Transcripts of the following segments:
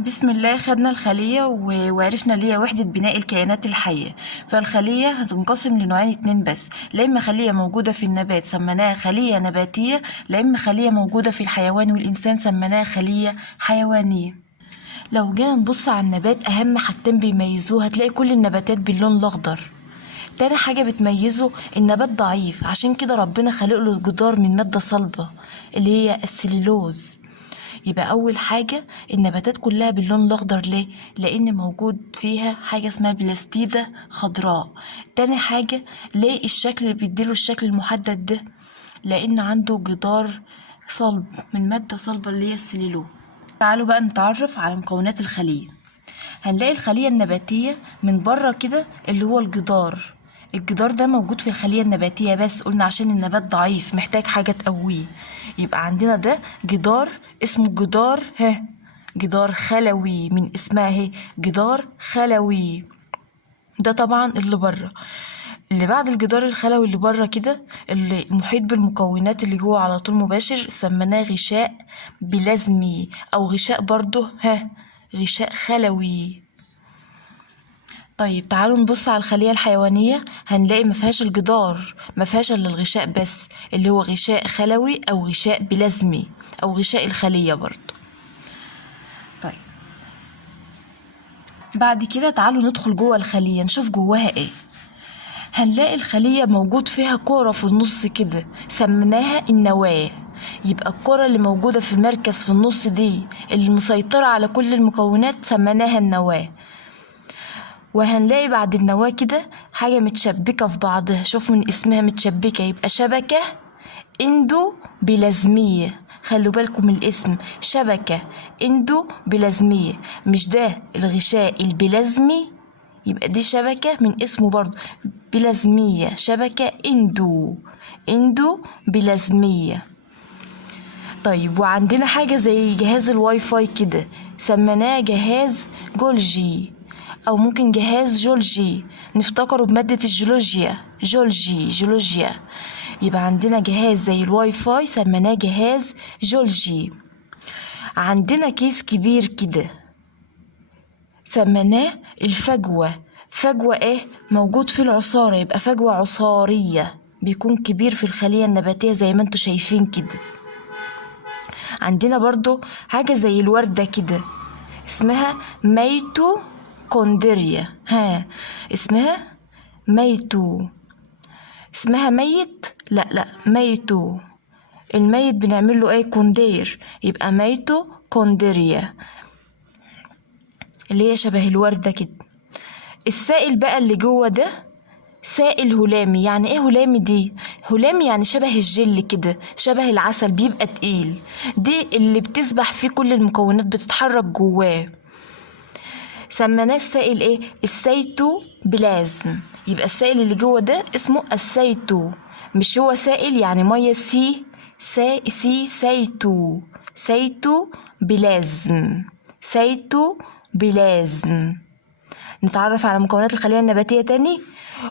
بسم الله. خدنا الخلية وعرفنا اللي هي وحدة بناء الكائنات الحية. فالخلية هتنقسم لنوعين اتنين بس، لا إما خلية موجودة في النبات سميناها خلية نباتية، لا إما خلية موجودة في الحيوان والإنسان سميناها خلية حيوانية. لو جينا نبص على النبات، أهم حاجتين بيميزوه هتلاقي كل النباتات باللون الأخضر. تاني حاجة بتميزه النبات ضعيف، عشان كده ربنا خلق له جدار من مادة صلبة اللي هي السليلوز. يبقى أول حاجة النباتات كلها باللون الأخضر. ليه؟ لأن موجود فيها حاجة اسمها بلاستيدة خضراء. تاني حاجة ليه الشكل اللي بيديله الشكل المحدد ده؟ لأن عنده جدار صلب من مادة صلبة اللي هي السليلوز. تعالوا بقى نتعرف على مكونات الخلية. هنلاقي الخلية النباتية من بره كده اللي هو الجدار ده موجود في الخلية النباتية، بس قلنا عشان النبات ضعيف محتاج حاجة تقويه. يبقى عندنا ده جدار اسمه جدار خلوي، من اسمها جدار خلوي. ده طبعا اللي بره. اللي بعد الجدار الخلوي اللي بره كده اللي محيط بالمكونات اللي جوه على طول مباشر سميناه غشاء بلازمي، او غشاء برضه غشاء خلوي. طيب تعالوا نبص على الخلية الحيوانية، هنلاقي مفيهاش الجدار، مفيهاش الا الغشاء بس اللي هو غشاء خلوي او غشاء بلازمي او غشاء الخلية برضو. طيب بعد كده تعالوا ندخل جوه الخلية نشوف جواها ايه. هنلاقي الخلية موجود فيها كرة في النص كده سميناها النواة. يبقى الكرة اللي موجودة في المركز في النص دي اللي مسيطرة على كل المكونات سميناها النواة. وهنلاقي بعد النواة كده حاجة متشبكة في بعضها، شوفوا من اسمها متشبكة، يبقى شبكة اندو بلازمية. خلوا بالكم من الاسم، شبكة اندو بلازمية، مش ده الغشاء البلازمي، يبقى دي شبكة من اسمه برضو بلازمية، شبكة اندو بلازمية. طيب وعندنا حاجة زي جهاز الواي فاي كده سميناه جهاز جولجي، او ممكن جهاز جولجي، نفتكره بمادة الجيولوجيا، جيولوجيا. يبقى عندنا جهاز زي الواي فاي سميناه جهاز جولجي. عندنا كيس كبير كده سميناه الفجوة. فجوة ايه؟ موجود في العصارة، يبقى فجوة عصارية، بيكون كبير في الخلية النباتية زي ما انتوا شايفين كده. عندنا برضو حاجة زي الوردة كده اسمها ميتوكوندريا. اسمها ميت؟ لا ميتو. الميت بنعمل له ايه؟ كوندير، يبقى ميتوكوندريا اللي هي شبه الوردة كده. السائل بقى اللي جوه ده سائل هلامي. يعني ايه هلامي دي؟ هلامي يعني شبه الجل كده، شبه العسل، بيبقى تقيل. دي اللي بتسبح فيه كل المكونات بتتحرك جواه، سميناه السائل ايه؟ السيتو بلازم. يبقى السائل اللي جوه ده اسمه السيتو، مش هو سائل يعني ميه سيتو بلازم، سيتو بلازم. نتعرف على مكونات الخلية النباتية تاني.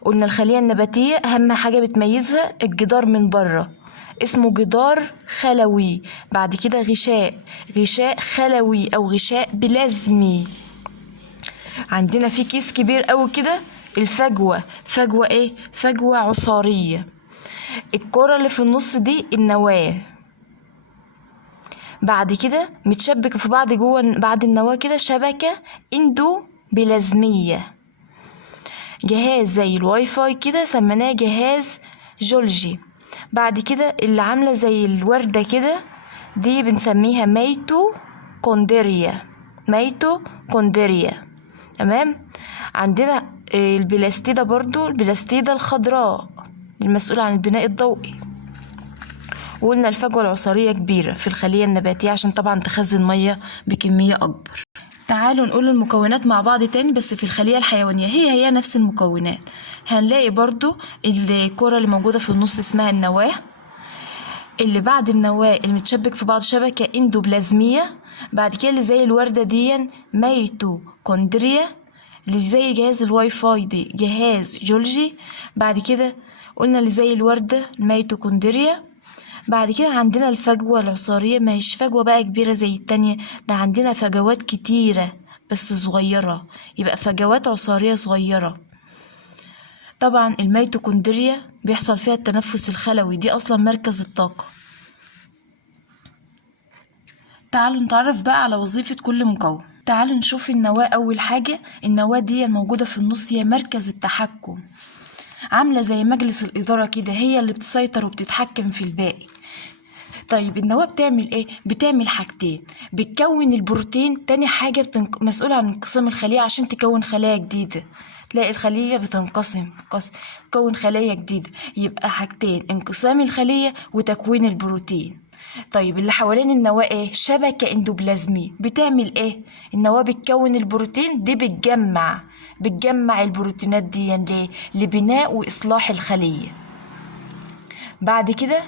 قلنا الخلية النباتية أهم حاجة بتميزها الجدار من بره اسمه جدار خلوي، بعد كده غشاء خلوي أو غشاء بلازمي. عندنا في كيس كبير قوي كده الفجوة. فجوة ايه؟ فجوة عصارية. الكرة اللي في النص دي النواة. بعد كده متشبك في بعض جوه بعد النواة كده شبكة اندو بلازمية. جهاز زي الواي فاي كده سميناه جهاز جولجي. بعد كده اللي عاملة زي الوردة كده دي بنسميها ميتوكوندريا. تمام. عندنا البلاستيدة برضو، البلاستيدة الخضراء المسؤولة عن البناء الضوئي. وقلنا الفجوة العصارية كبيرة في الخلية النباتية عشان طبعا تخزن مية بكمية أكبر. تعالوا نقول المكونات مع بعض تاني بس في الخلية الحيوانية هي نفس المكونات. هنلاقي برضو الكرة اللي موجودة في النص اسمها النواة. اللي بعد النواة اللي متشبك في بعض شبكة اندوبلازمية. بعد كده اللي زي الوردة دي ميتوكوندريا. اللي زي جهاز الواي فاي دي جهاز جولجي. بعد كده قلنا اللي زي الوردة الميتوكوندريا. بعد كده عندنا الفجوة العصارية، ما هيش فجوة بقى كبيرة زي التانية، ده عندنا فجوات كتيرة بس صغيرة، يبقى فجوات عصارية صغيرة. طبعا الميتوكوندريا بيحصل فيها التنفس الخلوي، دي أصلا مركز الطاقة. تعالوا نتعرف بقى على وظيفة كل مكون. تعالوا نشوف النواة. أول حاجة النواة دي موجودة في النص، هي مركز التحكم، عاملة زي مجلس الإدارة كده، هي اللي بتسيطر وبتتحكم في الباقي. طيب النواة بتعمل ايه؟ بتعمل حاجتين، بتكون البروتين، تاني حاجة مسؤولة عن انقسام الخلية عشان تكون خلايا جديدة. تلاقي الخلية بتنقسم، تكون خلايا جديدة، يبقى حاجتين، انقسام الخلية وتكوين البروتين. طيب اللي حوالين النواة ايه؟ شبكة اندوبلازمية، بتعمل ايه؟ النواة بتكون البروتين، دي بتجمع البروتينات دي ليه؟ لبناء وإصلاح الخلية. بعد كده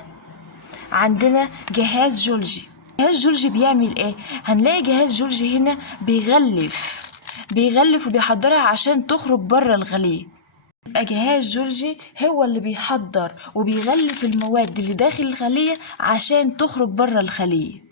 عندنا جهاز جولجي. جهاز جولجي بيعمل ايه؟ هنلاقي جهاز جولجي هنا بيغلف وبيحضرها عشان تخرج بره الخلية. يبقى جهاز جولجي هو اللي بيحضر وبيغلف المواد اللي داخل الخلية عشان تخرج بره الخلية.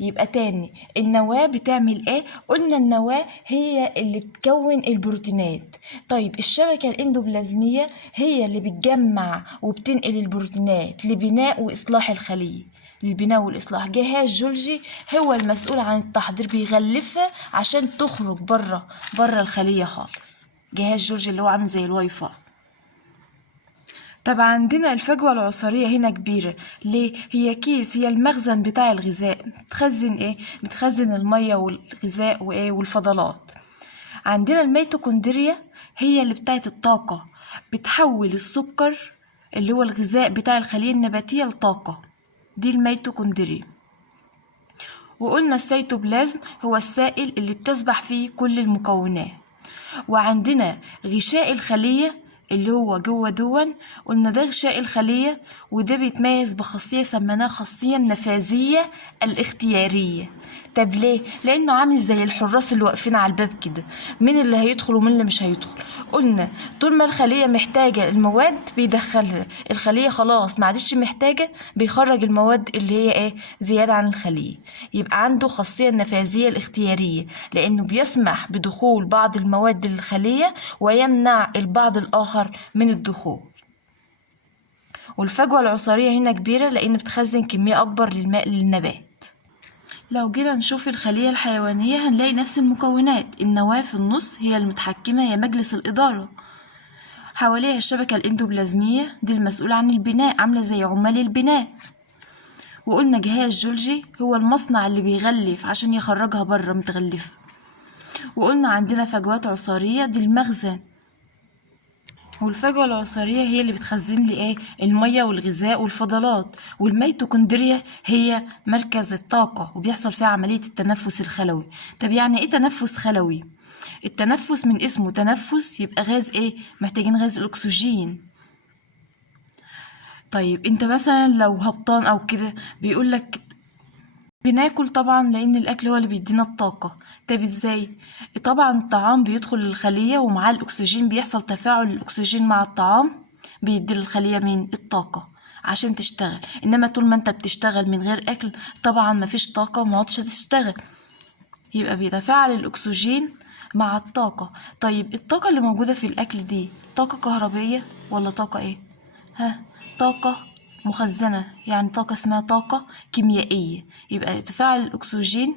يبقى تاني، النواة بتعمل ايه؟ قلنا النواة هي اللي بتكون البروتينات. طيب الشبكة الاندوبلازمية هي اللي بتجمع وبتنقل البروتينات لبناء وإصلاح الخلية، للبناء والإصلاح. جهاز جولجي هو المسؤول عن التحضير، بيغلفها عشان تخرج بره الخلية خالص. جهاز جولجي اللي هو عامل زي الواي فاي. طب عندنا الفجوة العصارية هنا كبيرة، ليه؟ هي كيس، هي المخزن بتاع الغذاء، بتخزن ايه؟ بتخزن المية والغذاء وايه والفضلات. عندنا الميتوكوندريا هي اللي بتاعت الطاقة، بتحول السكر اللي هو الغذاء بتاع الخلية النباتية لطاقة، دي الميتوكوندريا. وقلنا السيتوبلازم هو السائل اللي بتسبح فيه كل المكونات. وعندنا غشاء الخلية اللي هو جوه دون، قلنا ده غشاء الخلية، وده بيتميز بخاصية سميناها خاصية النفاذية الاختيارية. طب ليه؟ لأنه عامل زي الحراس اللي واقفين على الباب كده، مين اللي هيدخل ومين اللي مش هيدخل. قلنا طول ما الخلية محتاجة المواد بيدخلها، الخلية خلاص ما عادش محتاجة بيخرج المواد اللي هي ايه؟ زيادة عن الخلية. يبقى عنده خاصية النفاذية الاختيارية، لأنه بيسمح بدخول بعض المواد للخلية ويمنع البعض الآخر من الدخول. والفجوة العصارية هنا كبيرة لأن بتخزن كمية أكبر للماء للنبات. لو جينا نشوف الخلية الحيوانية هنلاقي نفس المكونات، النواة في النص هي المتحكمة، هي مجلس الإدارة، حواليها الشبكة الاندوبلازمية دي المسؤولة عن البناء، عاملة زي عمال البناء. وقلنا جهاز جولجي هو المصنع اللي بيغلف عشان يخرجها بره متغلفة. وقلنا عندنا فجوات عصارية دي المخزن، والفجوة العصارية هي اللي بتخزن لي ايه؟ المية والغذاء والفضلات. والميتوكوندريا هي مركز الطاقة وبيحصل فيها عملية التنفس الخلوي. طب يعني ايه تنفس خلوي؟ التنفس من اسمه تنفس، يبقى غاز ايه؟ محتاجين غاز الاكسجين. طيب انت مثلا لو هبطان او كده بيقولك بناكل طبعا لان الاكل هو اللي بيدينا الطاقة. طب ازاي؟ طبعا الطعام بيدخل الخلية ومعاه الاكسجين، بيحصل تفاعل الاكسجين مع الطعام بيدي الخلية من الطاقة عشان تشتغل. انما طول ما انت بتشتغل من غير اكل طبعا مفيش طاقة ومعادش تشتغل. يبقى بيتفاعل الاكسجين مع الطاقة. طيب الطاقة اللي موجودة في الاكل دي طاقة كهربية ولا طاقة ايه؟ طاقة مخزنة، يعني طاقة اسمها طاقة كيميائية. يبقى يتفاعل الأكسجين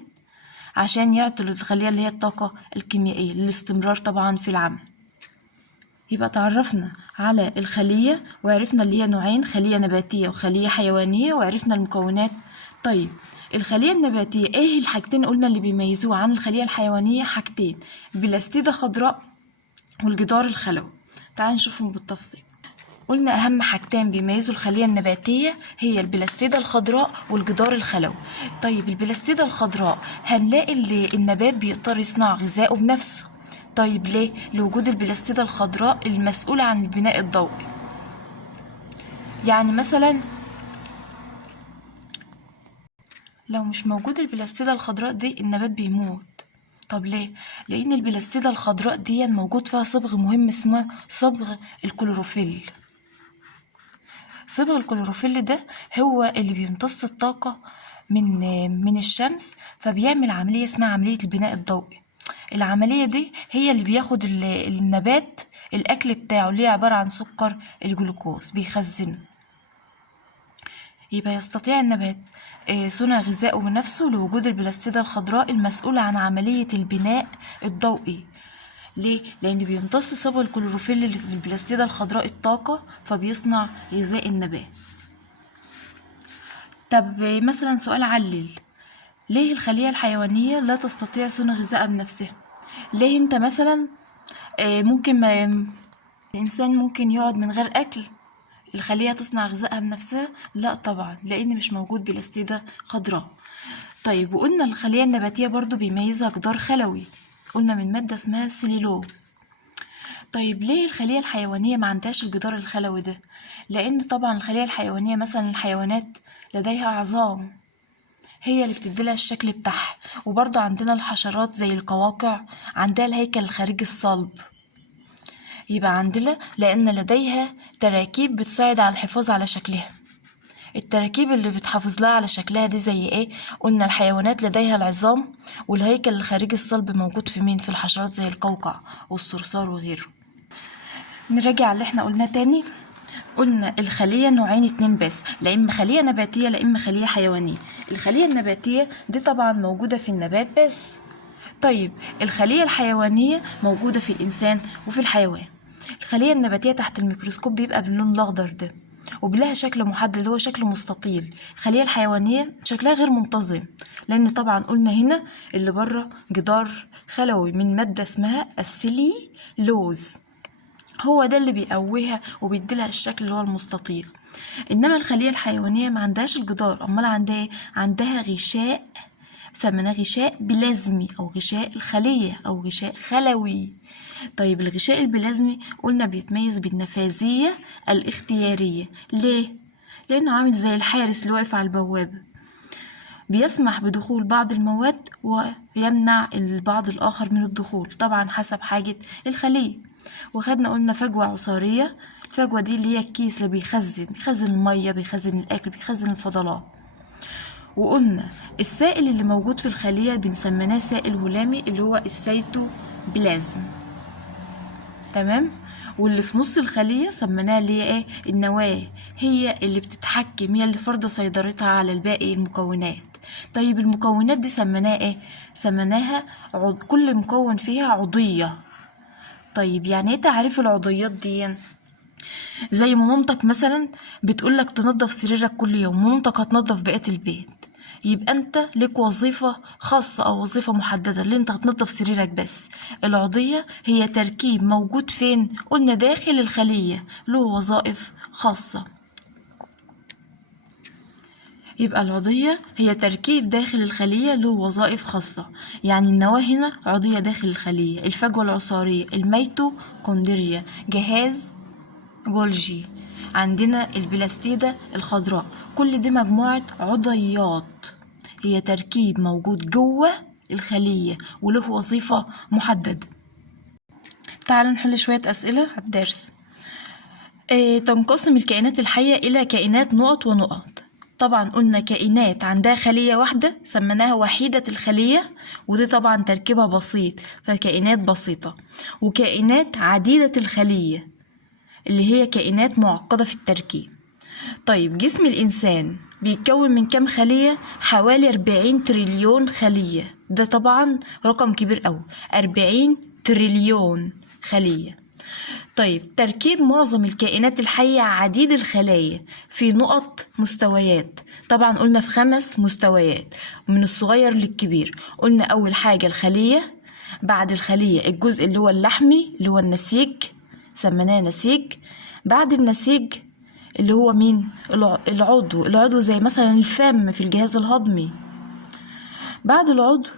عشان يعطي الخلية اللي هي الطاقة الكيميائية للاستمرار طبعا في العمل. يبقى تعرفنا على الخلية وعرفنا اللي هي نوعين، خلية نباتية وخلية حيوانية، وعرفنا المكونات. طيب الخلية النباتية ايه الحاجتين قلنا اللي بيميزوها عن الخلية الحيوانية؟ حاجتين، بلاستيدة خضراء والجدار الخلوي. تعال نشوفهم بالتفصيل. قلنا أهم حاجتين بيميزوا الخلية النباتية هي البلاستيدة الخضراء والجدار الخلوي. طيب البلاستيدة الخضراء هنلاقي اللي النبات بيقدر يصنع غذائه بنفسه. طيب ليه؟ لوجود البلاستيدة الخضراء المسؤولة عن البناء الضوئي. يعني مثلا لو مش موجود البلاستيدة الخضراء دي النبات بيموت. طب ليه؟ لأن البلاستيدة الخضراء دي موجود فيها صبغ مهم اسمه صبغ الكلوروفيل. صبغ الكلوروفيل ده هو اللي بيمتص الطاقة من الشمس، فبيعمل عملية اسمها عملية البناء الضوئي. العملية دي هي اللي بياخد النبات الأكل بتاعه اللي هي عبارة عن سكر الجلوكوز بيخزنه. يبقى يستطيع النبات صنع غذائه بنفسه لوجود البلاستيدة الخضراء المسؤولة عن عملية البناء الضوئي. ليه؟ لأن بيمتص صبغ الكلوروفيل اللي في البلاستيدة الخضراء الطاقة، فبيصنع غذاء النبات. طب مثلا سؤال علل، ليه الخلية الحيوانية لا تستطيع صنع غذاء بنفسها؟ ليه انت مثلا ممكن ما الإنسان ممكن يقعد من غير أكل، الخلية تصنع غذائها بنفسها؟ لا طبعا، لأن مش موجود بلاستيدة خضراء. طيب وقلنا الخلية النباتية برضو بيميزها جدار خلوي، قلنا من مادة اسمها السليلوز. طيب ليه الخلية الحيوانية ما عندهاش الجدار الخلوي ده؟ لأن طبعا الخلية الحيوانية مثلا الحيوانات لديها عظام هي اللي بتديلها الشكل بتاعها، وبرضو عندنا الحشرات زي القواقع عندها الهيكل الخارجي الصلب. يبقى عندنا لأن لديها تراكيب بتساعد على الحفاظ على شكلها. التراكيب اللي بتحافظ لها على شكلها دي زي ايه؟ قلنا الحيوانات لديها العظام والهيكل الخارجي الصلب موجود في مين؟ في الحشرات زي القوقع والصرصار وغيره. نراجع اللي احنا قلناه تاني. قلنا الخلية نوعين اتنين بس، لا إما خلية نباتية لا إما خلية حيوانية. الخلية النباتية دي طبعا موجودة في النبات بس. طيب الخلية الحيوانية موجودة في الإنسان وفي الحيوان. الخلية النباتية تحت الميكروسكوب بيبقى باللون الأخضر ده وبلها شكل محدد اللي هو شكل مستطيل. الخلية الحيوانية شكلها غير منتظم، لأن طبعا قلنا هنا اللي بره جدار خلوي من مادة اسمها السليلوز، هو ده اللي بيقويها وبيديلها الشكل اللي هو المستطيل. انما الخليه الحيوانيه ما عندهاش الجدار، امال عندها ايه؟ عندها غشاء سميناه غشاء بلازمي او غشاء الخليه او غشاء خلوي. طيب الغشاء البلازمي قلنا بيتميز بالنفاذيه الاختياريه. ليه؟ لانه عامل زي الحارس اللي واقف على البوابه، بيسمح بدخول بعض المواد ويمنع البعض الاخر من الدخول، طبعا حسب حاجه الخليه. وخدنا قلنا فجوة عصارية، الفجوة دي اللي هي الكيس اللي بيخزن المية، بيخزن الأكل، بيخزن الفضلات. وقلنا السائل اللي موجود في الخلية بنسميناه سائل هلامي اللي هو السيتوبلازم، تمام. واللي في نص الخلية سميناها اللي هي ايه؟ النواة، هي اللي بتتحكم، هي اللي فرض سيطرتها على الباقي المكونات. طيب المكونات دي سميناها ايه؟ سميناها كل مكون فيها عضية. طيب يعني ايه تعريف العضيات دي؟ زي ما مامتك مثلا بتقولك تنظف سريرك كل يوم، مامتك هتنظف بقية البيت، يبقى انت لك وظيفة خاصة او وظيفة محددة اللي انت هتنظف سريرك بس. العضية هي تركيب موجود فين؟ قلنا داخل الخلية، له وظائف خاصة. يبقى العضية هي تركيب داخل الخلية له وظائف خاصة. يعني النواة هنا عضية داخل الخلية، الفجوة العصارية، الميتوكوندريا، جهاز جولجي، عندنا البلاستيدة الخضراء، كل دي مجموعة عضيات هي تركيب موجود جوه الخلية وله وظيفة محددة. تعالوا نحل شوية أسئلة على الدرس. تنقسم الكائنات الحية إلى كائنات نقط ونقط. طبعا قلنا كائنات عندها خلية واحدة سميناها وحيدة الخلية، ودي طبعا تركيبها بسيط فكائنات بسيطة. وكائنات عديدة الخلية اللي هي كائنات معقدة في التركيب. طيب جسم الإنسان بيتكون من كام خلية؟ حوالي 40 تريليون خلية، ده طبعا رقم كبير أوي، 40 تريليون خلية. طيب تركيب معظم الكائنات الحية عديد الخلايا في نقط مستويات، طبعا قلنا في 5 مستويات من الصغير للكبير. قلنا أول حاجة الخلية، بعد الخلية الجزء اللي هو اللحمي اللي هو النسيج سميناه نسيج، بعد النسيج اللي هو مين؟ العضو زي مثلا الفم في الجهاز الهضمي. بعد العضو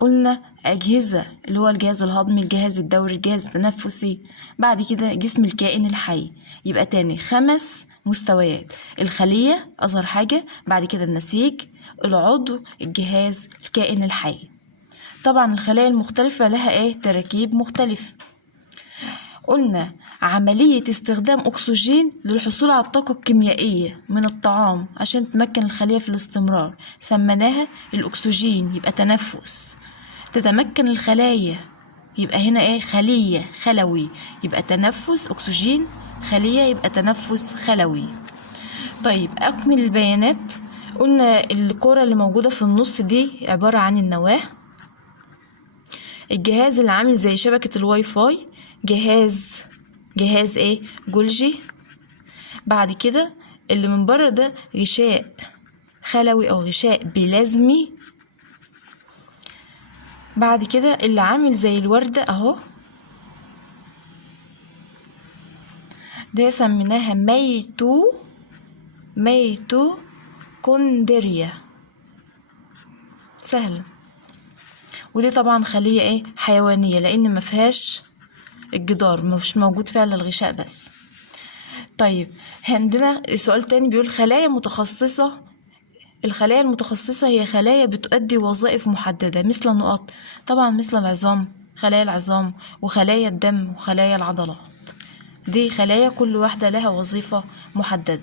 قلنا أجهزة اللي هو الجهاز الهضمي، الجهاز الدوري، الجهاز التنفسي، بعد كده جسم الكائن الحي. يبقى تاني 5 مستويات، الخلية أصغر حاجة، بعد كده النسيج، العضو، الجهاز، الكائن الحي. طبعا الخلايا المختلفة لها تراكيب مختلفة. قلنا عملية استخدام أكسجين للحصول على الطاقة الكيميائية من الطعام عشان تمكن الخلية في الاستمرار، سميناها الأكسجين، يبقى تنفس. تتمكن الخلايا، يبقى هنا ايه؟ خلية، خلوي، يبقى تنفس أكسجين. خلية يبقى تنفس خلوي. طيب أكمل البيانات. قلنا الكرة اللي موجودة في النص دي عبارة عن النواة. الجهاز اللي عامل زي شبكة الواي فاي جهاز ايه؟ جولجي. بعد كده اللي من بره ده غشاء خلوي او غشاء بلازمي. بعد كده اللي عامل زي الوردة اهو، ده سميناها ميتوكوندريا. سهلة. ودي طبعا خلية ايه؟ حيوانية، لان مفيهاش الجدار، مش موجود فيها الا الغشاء بس. طيب عندنا سؤال تاني بيقول خلايا متخصصة. الخلايا المتخصصة هي خلايا بتؤدي وظائف محددة مثل النقط، طبعا مثل العظام، خلايا العظام وخلايا الدم وخلايا العضلات. دي خلايا كل واحدة لها وظيفة محددة.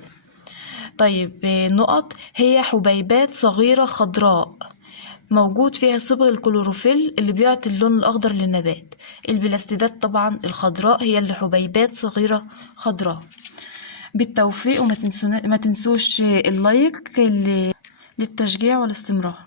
طيب نقط هي حبيبات صغيرة خضراء موجود فيها صبغ الكلوروفيل اللي بيعطي اللون الأخضر للنبات. البلاستيدات طبعا الخضراء هي اللي حبيبات صغيرة خضراء. بالتوفيق، وما تنسوش اللايك للتشجيع والاستمرار.